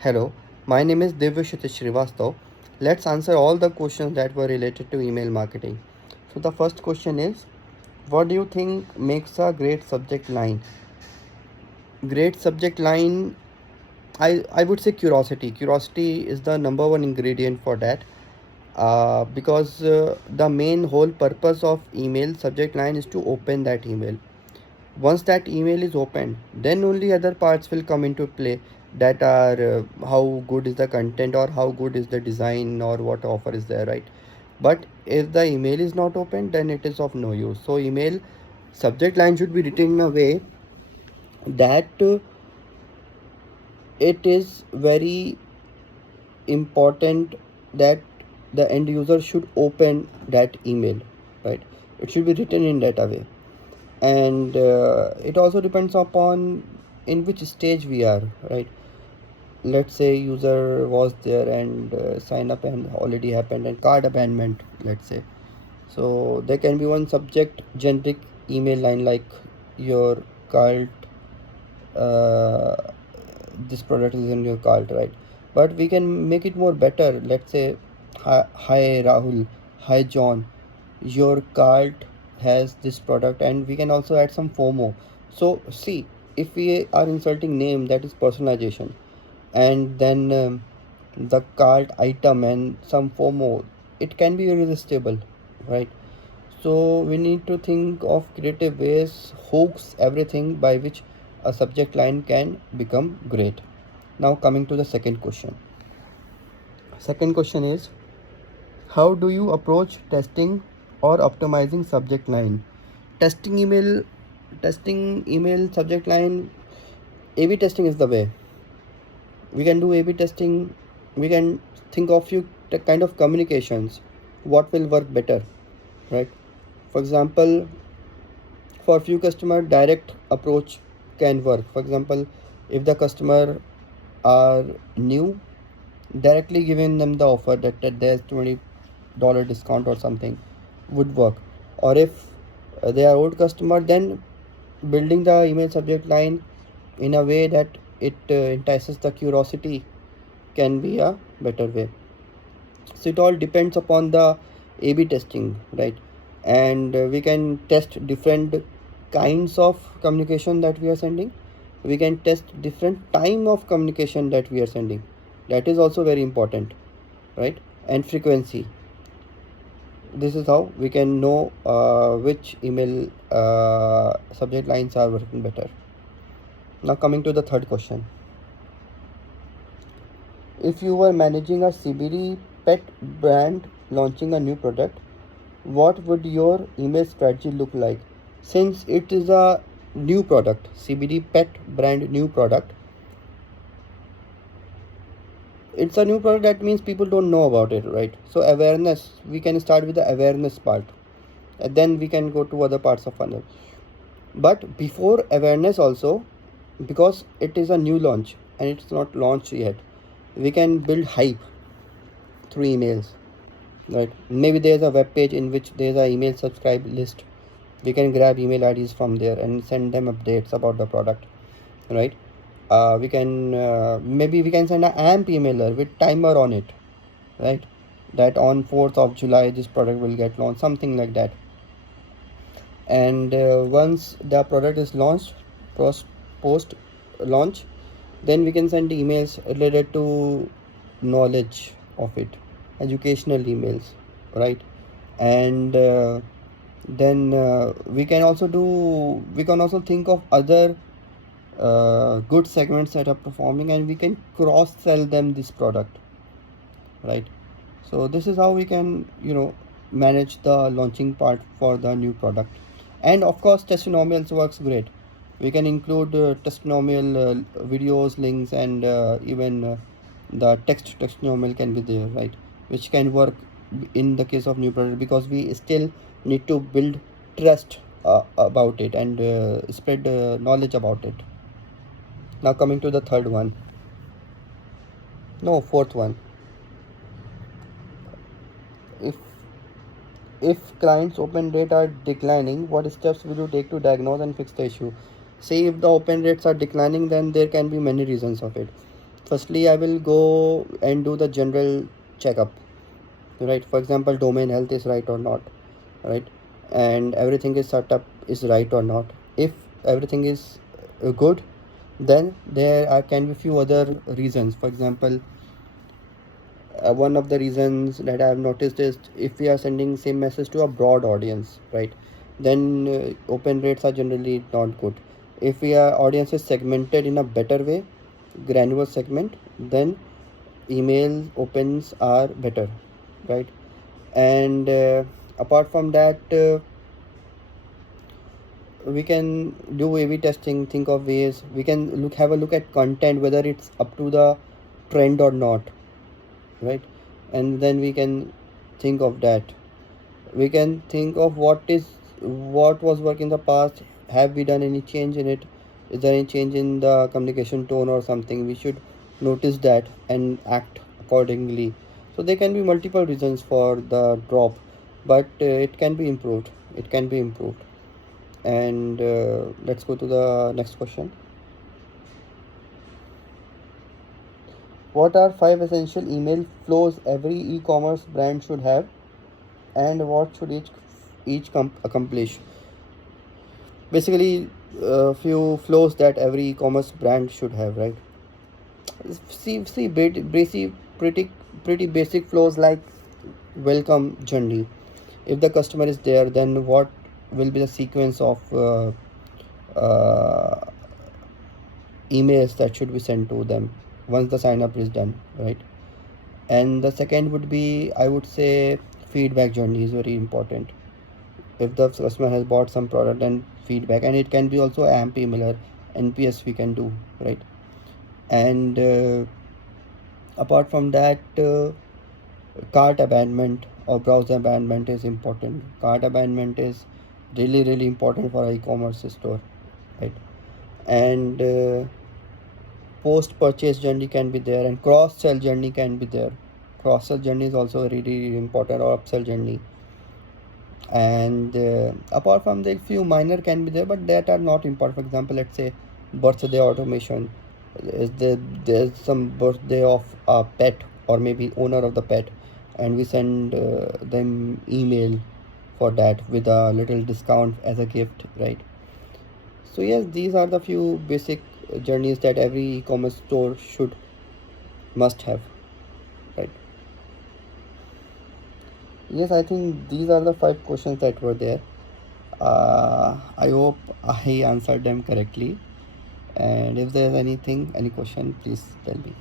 Hello, my name is Divyash Srivastav. Let's answer all the questions that were related to email marketing. So the first question is, what do you think makes a great subject line? Great subject line, I would say curiosity. Curiosity is the number one ingredient for that. Because the main whole purpose of email subject line is to open that email. Once that email is opened, then only other parts will come into play, that are how good is the content or how good is the design or what offer is there, right? But if the email is not opened, then it is of no use. So email subject line should be written in a way that it is very important that the end user should open that email, right? It should be written in that way. And it also depends upon in which stage we are, right? Let's say user was there and sign up and already happened and card abandonment, let's say. So there can be one subject generic email line like your cart, uh, this product is in your cart, right? But we can make it more better. Let's say, hi Rahul, hi John, your cart has this product, and we can also add some FOMO. So see, if we are inserting name, that is personalization, and then the cart item and some FOMO, it can be irresistible, right? So we need to think of creative ways, hooks, everything by which a subject line can become great. Now coming to the second question. Second question is, how do you approach testing or optimizing subject line? Testing email, testing email subject line, A/B testing is the way. We can do A/B testing. We can think of few kind of communications. What will work better, right? For example, for few customer, direct approach can work. For example, if the customer are new, directly giving them the offer that there's $20 discount or something would work. Or if they are old customer, then building the email subject line in a way that it entices the curiosity can be a better way. So it all depends upon the A/B testing, right? And we can test different kinds of communication that we are sending. We can test different time of communication that we are sending. That is also very important, right? And frequency. This is how we can know which email subject lines are working better. Now coming to the third question. If you were managing a CBD pet brand launching a new product, what would your email strategy look like? Since it is a new product, CBD pet brand new product, it's a new product, that means people don't know about it, right? So awareness, we can start with the awareness part, and then we can go to other parts of funnel. But before awareness also, because it is a new launch and it's not launched yet, we can build hype through emails, right? Maybe there's a web page in which there's a email subscribe list. We can grab email IDs from there and send them updates about the product, right? We can maybe we can send an AMP emailer with timer on it, right? That on 4th of July this product will get launched, something like that. And once the product is launched, post launch, then we can send emails related to knowledge of it, educational emails, right? And then we can also think of other good segments that are performing, and we can cross sell them this product, right? So this is how we can manage the launching part for the new product. And of course testimonials works great. We can include testimonial videos, links, and even the testimonial can be there, right? Which can work in the case of new product, because we still need to build trust about it and spread knowledge about it. Now coming to the fourth one. If if clients open rate are declining, what steps will you take to diagnose and fix the issue? See, if the open rates are declining, then there can be many reasons of it. Firstly, I will go and do the general checkup, right? For example, domain health is right or not, right? And everything is set up is right or not. If everything is good, then there can be few other reasons. For example, one of the reasons that I have noticed is if we are sending same message to a broad audience, right, then open rates are generally not good. If we are audience is segmented in a better way, granular segment, then email opens are better, right? And apart from that, we can do A/B testing. Think of ways we can have a look at content, whether it's up to the trend or not, right? And then we can think of that. We can think of what was work in the past. Have we done any change in it? Is there any change in the communication tone or something? We should notice that and act accordingly. So there can be multiple reasons for the drop, but it can be improved. It can be improved. And let's go to the next question. What are 5 essential email flows every e-commerce brand should have, and what should each accomplish? Basically, a few flows that every e-commerce brand should have, right? Pretty basic flows like welcome journey. If the customer is there, then what will be the sequence of uh, emails that should be sent to them once the sign up is done, right? And the second would be, I would say, feedback journey is very important. If the customer has bought some product, and feedback, and it can be also AMP email or NPS we can do, right? And apart from that, cart abandonment or browser abandonment is important. Cart abandonment is really important for an e-commerce store, right? And post purchase journey can be there, and cross sell journey can be there. Cross sell journey is also really important, or upsell journey. And apart from that, few minor can be there, but that are not important. For example, let's say birthday automation. There's some birthday of a pet, or maybe owner of the pet, and we send them email for that with a little discount as a gift, right? So yes, these are the few basic journeys that every e-commerce store should must have, right? Yes, I think these are the 5 questions that were there. I hope I answered them correctly. And if there's any question, please tell me.